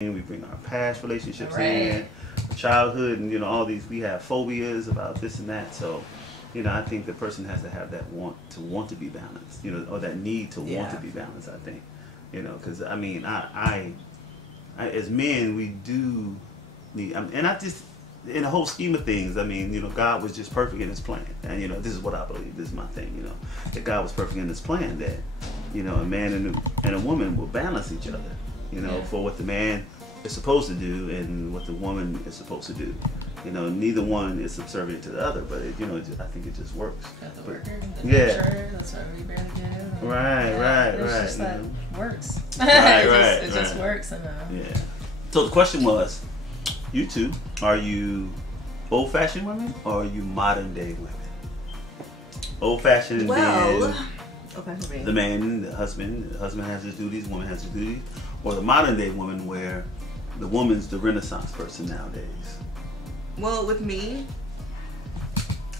We bring our past relationships in, childhood, and all these. We have phobias about this and that. So, I think the person has to have that want to be balanced. Or that need to want to be balanced. I think, because I as men we do need. And I just in the whole scheme of things, God was just perfect in His plan, and this is what I believe. This is my thing. That God was perfect in His plan. That a man and a woman will balance each other. For what the man is supposed to do and what the woman is supposed to do. Neither one is subservient to the other, but I think it just works. Got the worker, the yeah. nurturer, that's what we barely get in. Right. Just that works. It just works. And, yeah. So the question was, you two, are you old-fashioned women or are you modern-day women? Old-fashioned being the man, the husband has his duties, the woman has his duties, or the modern-day woman where the woman's the Renaissance person nowadays. Well, with me,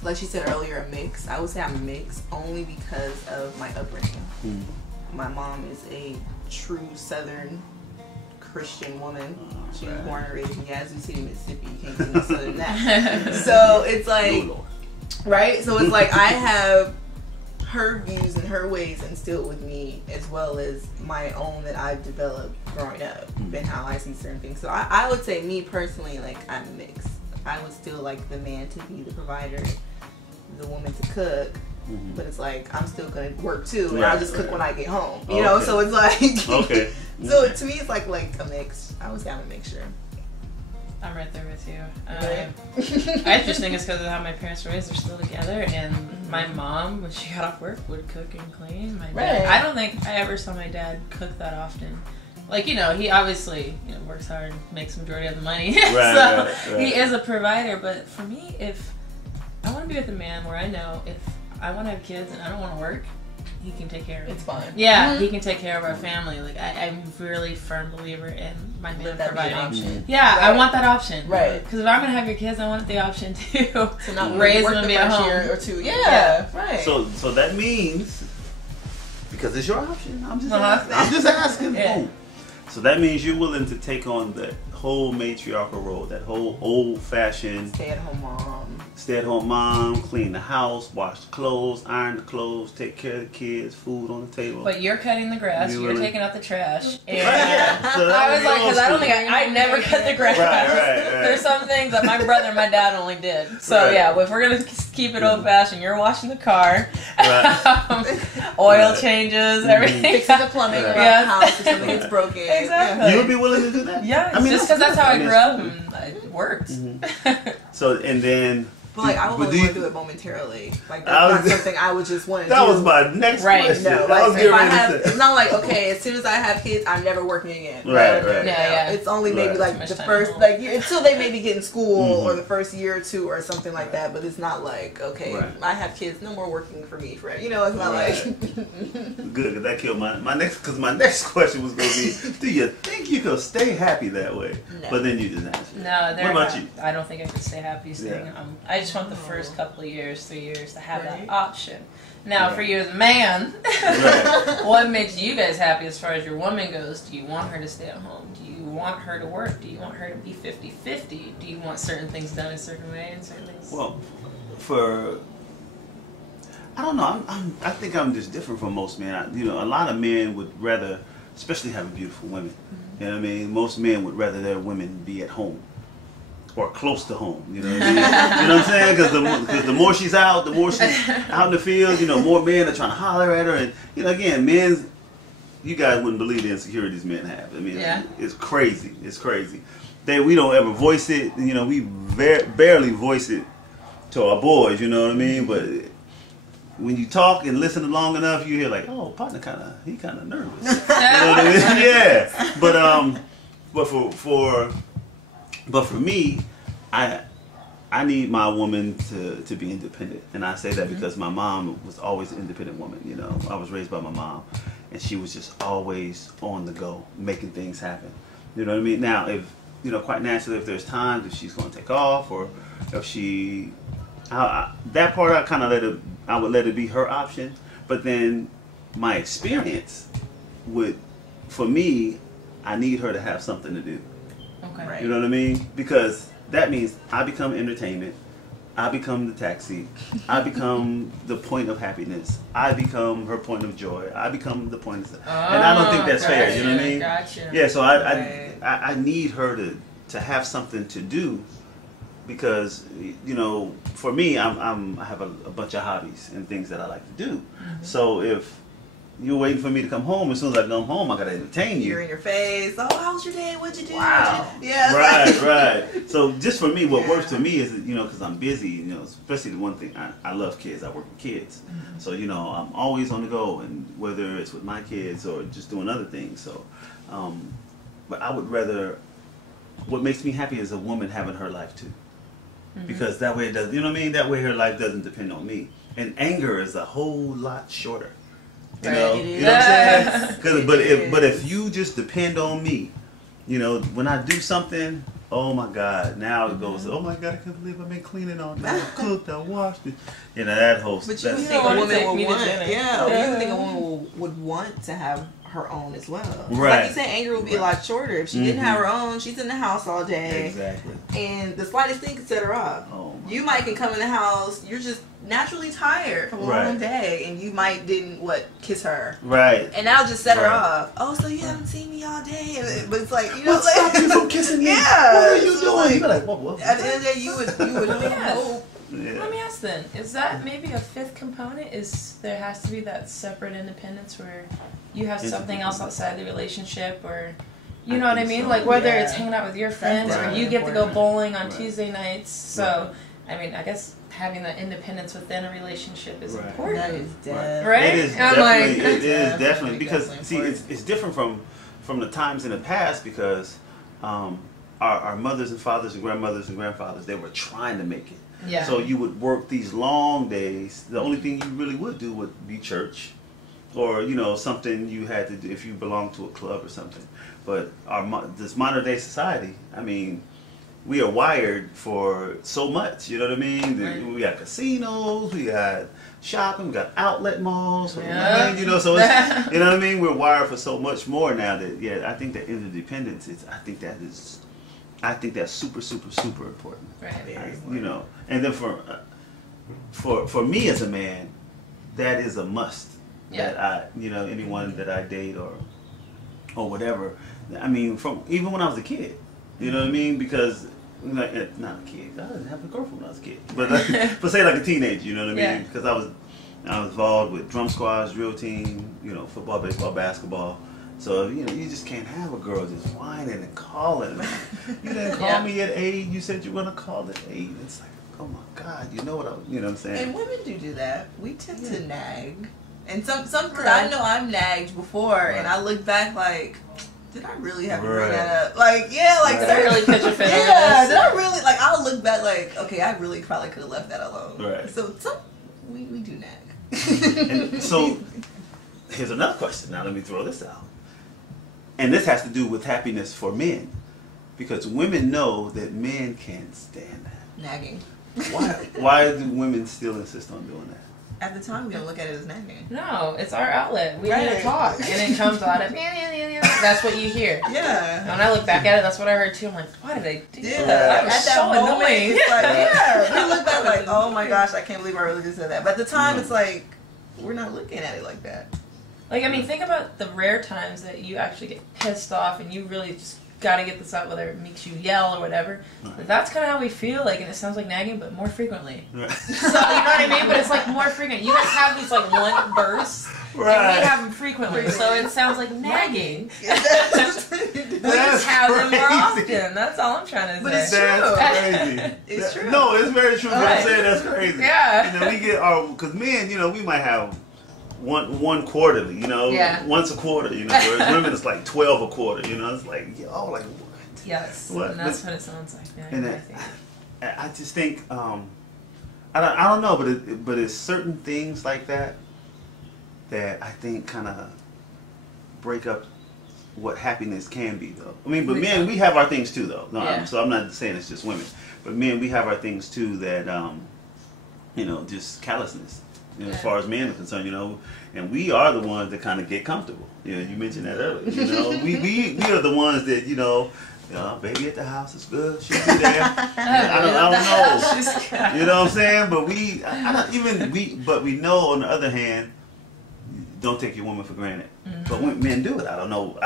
like she said earlier, a mix. I would say I'm a mix only because of my upbringing. My mom is a true Southern Christian woman. She was born and raised in Yazoo City, Mississippi. You can't get no Southern than that. So it's like, right? So it's like I have her views and her ways instilled with me, as well as my own that I've developed growing up and how I see certain things. So I would say, me personally, like, I'm mixed. I would still like the man to be the provider, the woman to cook, but it's like I'm still gonna work too, and I'll just cook when I get home. You know, so it's like So to me, it's like a mix. I would say I'm a mixture. I'm right there with you. I just think it's because of how my parents were raised. They're still together, and my mom, when she got off work, would cook and clean. My dad, I don't think I ever saw my dad cook that often. Like, he obviously, works hard and makes the majority of the money. He is a provider. But for me, if I want to be with a man where I know if I want to have kids and I don't want to work, he can take care of it. It's fine. Yeah, he can take care of our family. Like, I'm really firm believer in my man providing. Yeah, I want that option. Right. Because if I'm going to have your kids, I want the option to not raise them and be at home. Year or two. Yeah, right. So that means, because it's your option, I'm just asking. Boom. So that means you're willing to take on that whole matriarchal role, that whole old-fashioned stay-at-home mom, clean the house, wash the clothes, iron the clothes, take care of the kids, food on the table. But you're cutting the grass, you're taking out the trash. And So I was like, because I don't think I never cut the grass. Right. There's some things that my brother and my dad only did. So yeah, if we're going to keep it old-fashioned, you're washing the car, oil changes, everything. Fixing the plumbing around the house if something gets broken. Exactly. You would be willing to do that? Yeah, just because that's how I grew up and it worked. So, and then... But I would only want to do it momentarily. Like, that's not something I would just want to do. That was my next question. No, like, if I have, it's not like, okay, as soon as I have kids, I'm never working again. Right. Yeah. It's only maybe like the first, until they maybe get in school or the first year or two or something like that. But it's not like, okay, I have kids, no more working for me, Fred. It's not like. Good, because that killed my next question was going to be, do you think you could stay happy that way? No. But then you just answered. No, what about you? I don't think I could stay happy staying. I just want the first couple of years, 3 years, to have that option. Now, for you as a man, what makes you guys happy as far as your woman goes? Do you want her to stay at home? Do you want her to work? Do you want her to be 50-50? Do you want certain things done a certain way and certain things? Well, I don't know. I think I'm just different from most men. A lot of men would rather, especially having beautiful women. You know what I mean? Most men would rather their women be at home. Or close to home, you know what I mean? You know what I'm saying? Because the more she's out, the more she's out in the field, more men are trying to holler at her. And, again, you guys wouldn't believe the insecurities men have. I mean, it's crazy. It's crazy. We don't ever voice it. We barely voice it to our boys, you know what I mean? But when you talk and listen long enough, you hear like, oh, partner he kind of nervous. You know what I mean? Yeah. But for me, I need my woman to be independent, and I say that because my mom was always an independent woman. I was raised by my mom, and she was just always on the go, making things happen. You know what I mean? Now, if quite naturally, if there's times if she's going to take off, or if that part I would let it be her option. But then my experience for me, I need her to have something to do. Okay. Right. You know what I mean? Because that means I become entertainment. I become the taxi. I become the point of happiness. I become her point of joy. I become the point of... and I don't think that's fair, you know what I mean? Gotcha. Yeah, so I need her to have something to do, because, you know, for me, I have a bunch of hobbies and things that I like to do. Mm-hmm. So if you're waiting for me to come home, as soon as I come home, I gotta entertain you. You're in your face. Oh, how was your day? What'd you do? Wow. Yeah. Right. So just for me, what works for me is, you know, because I'm busy, you know, especially the one thing, I love kids. I work with kids. Mm-hmm. So, you know, I'm always on the go, and whether it's with my kids or just doing other things. So, but I would rather, what makes me happy is a woman having her life too. Mm-hmm. Because that way it does, you know what I mean? That way her life doesn't depend on me. And anger is a whole lot shorter. You know, you know what I'm saying? But if you just depend on me, you know, when I do something, oh my God, now it goes, oh my God, I can't believe I've been cleaning all day. I cooked, I washed it. You know, that whole... But you think a woman would want, you think a woman would want to have her own as well. Right. Like you said, anger would be a lot shorter. If she didn't have her own, she's in the house all day. Exactly. And the slightest thing could set her off. Oh, you might can come in the house, you're just naturally tired from a long day, and you might didn't kiss her. Right. And that'll just set her off. Oh, so you haven't seen me all day, but it's like, you know, what stopped you from kissing me? Yeah. What are you doing? You'd be like, what? At the end of the day, you would hope. Yeah. Let me ask then, is that maybe a fifth component? Is there has to be that separate independence where you have something else outside the relationship, or you know what I mean? So. Like whether it's hanging out with your friends or you get to go bowling on Right. Tuesday nights. So, I mean, I guess having that independence within a relationship is important. That is dead. Right? It is I'm definitely, like, it is definitely, because definitely see, it's different from the times in the past, because our mothers and fathers and grandmothers and grandfathers, they were trying to make it. Yeah. So you would work these long days. The only thing you really would do would be church, or you know, something you had to do if you belonged to a club or something. But this modern day society, I mean, we are wired for so much. You know what I mean? Right. We got casinos, we got shopping, we got outlet malls. Yeah. You know, so it's, you know what I mean? We're wired for so much more now that I think that interdependence is. I think that's super, super, super important. Right. You know, and then for me as a man, that is a must. Yeah. That you know, anyone that I date or whatever. I mean, from even when I was a kid, you know what I mean? Because not a kid. I didn't have a girlfriend when I was a kid, but say like a teenager. You know what I mean? Yeah. Because I was involved with drum squads, drill team, you know, football, baseball, basketball. So, you know, you just can't have a girl just whining and calling. You didn't call me at 8. You said you were going to call at 8. It's like, oh my God, you know what I'm saying? And women do that. We tend to nag. And some I know I've nagged before, and I look back like, did I really have to bring that up? Like, yeah, like, did I really pitch a fit? Yeah, did I really, like, I'll look back like, okay, I really probably could have left that alone. Right. So we do nag. And so, here's another question. Now let me throw this out. And this has to do with happiness for men, because women know that men can't stand that. Nagging. Why do women still insist on doing that? At the time, we don't look at it as nagging. No, it's our outlet. We need to talk, and it comes out of that's what you hear. Yeah. When I look back at it, that's what I heard too. I'm like, why did I do that? That was At that so moment, annoying. it's like, we look back like, oh my gosh, I can't believe I really just said that. But at the time, it's like, we're not looking at it like that. Like, I mean, think about the rare times that you actually get pissed off and you really just got to get this out, whether it makes you yell or whatever. But that's kind of how we feel, like, and it sounds like nagging, but more frequently. Right. So, you know what I mean? But it's, like, more frequent. You guys have these, like, one bursts, and we have them frequently, so it sounds like nagging. We just have them more often. That's all I'm trying to say. But it's true. That's crazy. It's true. No, it's very true. But I'm saying that's crazy. Yeah. You know, we get because men, you know, we might have one quarterly, you know, once a quarter, you know, whereas women it's like 12 a quarter, you know, it's like, like what? Yes, what? And that's what it sounds like. Yeah, and I just think, I don't know, but it's certain things like that I think kind of break up what happiness can be, though. I mean, but men, we have our things too, though. No, so I'm not saying it's just women, but men, we have our things too that, you know, just callousness. You know, as far as men are concerned, you know, and we are the ones that kind of get comfortable. You know, you mentioned that earlier. You know, we are the ones that, you know, baby at the house is good. She'll be there. I don't know. You know what I'm saying? But but we know on the other hand, don't take your woman for granted. But when men do it, I don't know.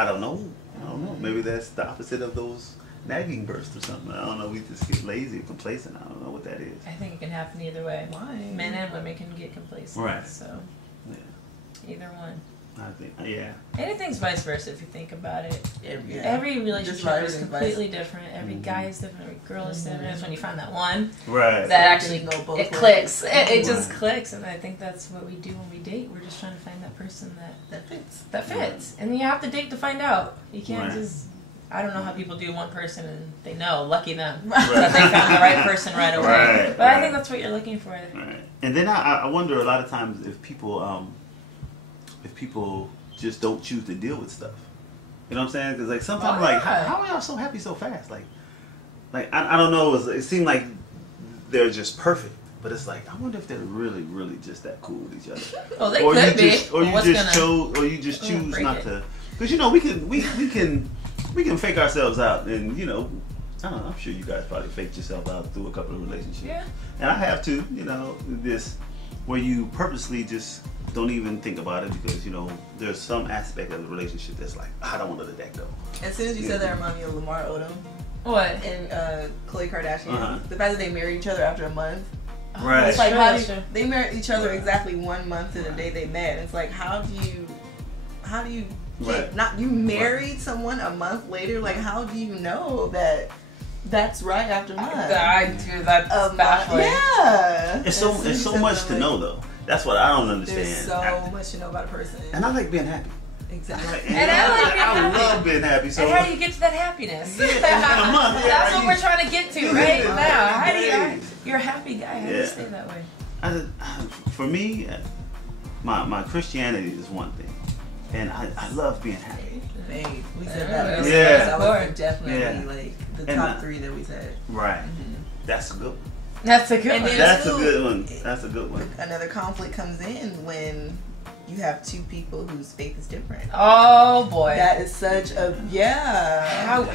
Maybe that's the opposite of those nagging bursts or something. I don't know. We just get lazy or complacent. I don't know what that is. I think it can happen either way. Why? Men and women can get complacent. Right. So, yeah. Either one. I think, yeah. Anything's vice versa if you think about it. Yeah. Every relationship is completely vice. different. Every guy is different. Every girl is different. That's when you find that one Right. that actually go both it ways. clicks. It just clicks, and I think that's what we do when we date. We're just trying to find that person that fits, and you have to date to find out. You can't just. I don't know how people do one person and they know. Lucky them that they found the right person right away. Right, but I think that's what you're looking for. Right. And then I wonder a lot of times if people just don't choose to deal with stuff. You know what I'm saying? Because like sometimes how are y'all so happy so fast? Like I don't know. It seemed like they're just perfect. But it's like I wonder if they're really, really just that cool with each other. Well, they could be. Or you just choose not to. Because you know we can fake ourselves out, and you know, I don't know. I'm sure you guys probably faked yourself out through a couple of relationships. Yeah. And I have too. You know, this where you purposely just don't even think about it because you know there's some aspect of the relationship that's like I don't want to let that go. As soon as you said that, reminded me of Lamar Odom. What? And Khloe Kardashian. The fact that they married each other after a month. Right. It's like they married each other exactly 1 month to the day they met. It's like how do you you married someone a month later? Like how do you know that that's right after a month? That's baffling. Yeah. It's so much to know though. That's what I don't understand. There's so much to know about a person. And I like being happy. Exactly. And I love being happy. So and how do you get to that happiness? in a month, That's what we're trying to get to right now. How do you're a happy guy. How do you stay that way? For me, my Christianity is one thing, and I love being happy. Babe, we said that. Yeah. That was definitely like the top 3 that we said. Right. That's a good one. That's a good one. That's a good one. That's a good one. Another conflict comes in when you have 2 people whose faith is different. Oh boy. That is such a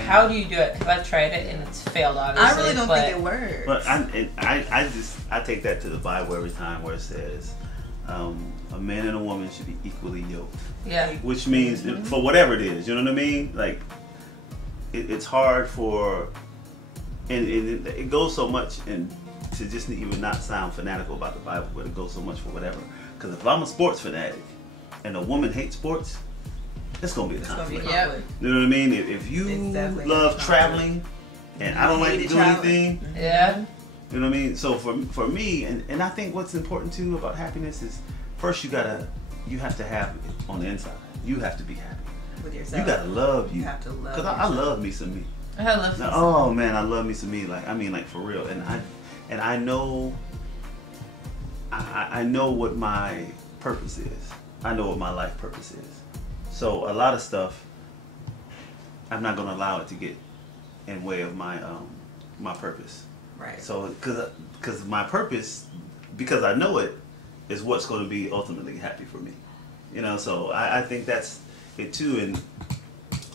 How do you do it? Because I've tried it and it's failed. Obviously, I really don't think it works. But I take that to the Bible every time where it says a man and a woman should be equally yoked. Yeah. Which means for whatever it is, you know what I mean? Like it's hard for, and it goes so much and to just even not sound fanatical about the Bible, but it goes so much for whatever. Because if I'm a sports fanatic and a woman hates sports, it's gonna be a conflict. You know what I mean? If you love traveling and I don't like to do anything, you know what I mean? So for me, and I think what's important too about happiness is first you have to have it on the inside. You have to be happy with yourself. You gotta love you. You have to love. Because I love me some me. I love me. Oh man, I love me some me. Like I mean, like for real. And I know. I know what my purpose is. I know what my life purpose is. So a lot of stuff, I'm not gonna allow it to get in way of my my purpose. Right. So because my purpose, because I know it, is what's going to be ultimately happy for me. You know. So I think that's it too. And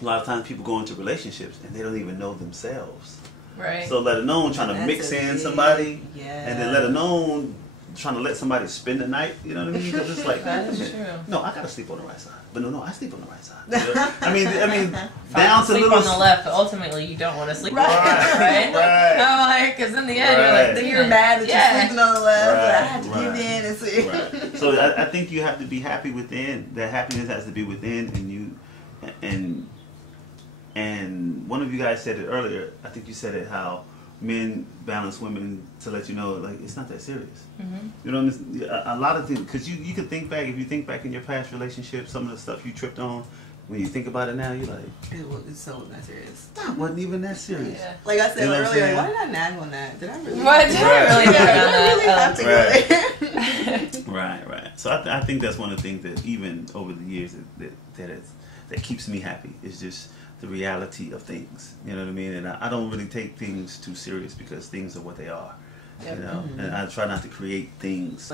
a lot of times people go into relationships and they don't even know themselves. Right. So let alone trying to mix in somebody, and then let alone trying to let somebody spend the night, you know what I mean? Because it's like, that is true. No, I gotta sleep on the right side. But no, I sleep on the right side. You know? I mean, down to sleep little on the left, but ultimately you don't want to sleep on the right. right. I'm like, because in the end you're like, then you're mad that you're sleeping on the left. Right. But I had to give in and see. Right. So I think you have to be happy within. That happiness has to be within, and one of you guys said it earlier. I think you said it how men balance women to let you know like it's not that serious. You know, a lot of things because you could think back if you think back in your past relationships, some of the stuff you tripped on. When you think about it now, you're like, it's so not serious. That wasn't even that serious. Yeah. Like I said earlier, why did I nag on that? Did I really? What did I really have to go there? Right. So I think that's one of the things that even over the years that keeps me happy is just the reality of things. You know what I mean? And I don't really take things too serious because things are what they are. You know, and I try not to create things